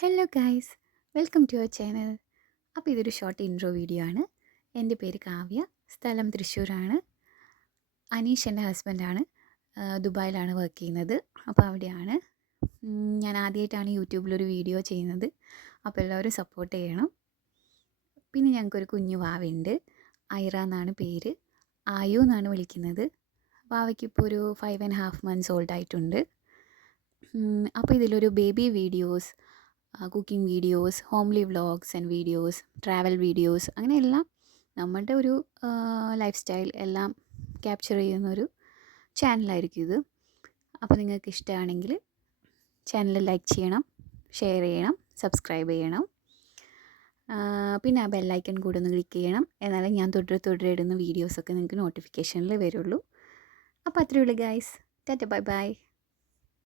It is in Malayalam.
Hello guys, welcome to our channel. അപ്പോൾ ഇതൊരു ഷോർട്ട് ഇൻട്രോ വീഡിയോ ആണ്. എൻ്റെ പേര് കാവ്യ, സ്ഥലം തൃശ്ശൂരാണ്. അനീഷ് എൻ്റെ ഹസ്ബൻഡാണ്. ദുബായിലാണ് വർക്ക് ചെയ്യുന്നത്. അപ്പോൾ അവിടെയാണ്. ഞാൻ ആദ്യമായിട്ടാണ് യൂട്യൂബിലൊരു വീഡിയോ ചെയ്യുന്നത്. അപ്പോൾ എല്ലാവരും സപ്പോർട്ട് ചെയ്യണം. പിന്നെ ഞങ്ങൾക്കൊരു കുഞ്ഞു വാവയുണ്ട്. ഐറ എന്നാണ് പേര്. ആയു എന്നാണ് വിളിക്കുന്നത്. വാവയ്ക്കിപ്പോൾ ഒരു 5.5 months ഓൾഡ് ആയിട്ടുണ്ട്. അപ്പോൾ ഇതിലൊരു baby videos, cooking videos, homely vlogs and videos, travel videos, അങ്ങനെ എല്ലാം നമ്മളുടെ ഒരു ലൈഫ് സ്റ്റൈൽ എല്ലാം ക്യാപ്ചർ ചെയ്യുന്നൊരു ചാനലായിരിക്കും ഇത്. അപ്പോൾ നിങ്ങൾക്ക് ഇഷ്ടമാണെങ്കിൽ ചാനൽ ലൈക്ക് ചെയ്യണം, ഷെയർ ചെയ്യണം, സബ്സ്ക്രൈബ് ചെയ്യണം. പിന്നെ ആ ബെല്ലൈക്കൺ കൂടെ ഒന്ന് ക്ലിക്ക് ചെയ്യണം. എന്നാലേ ഞാൻ തുടരെ ഇടുന്ന വീഡിയോസൊക്കെ നിങ്ങൾക്ക് നോട്ടിഫിക്കേഷനിൽ വരുള്ളൂ. അപ്പോൾ അത്രയേ ഉള്ളൂ ഗൈസ്. Tata bye bye.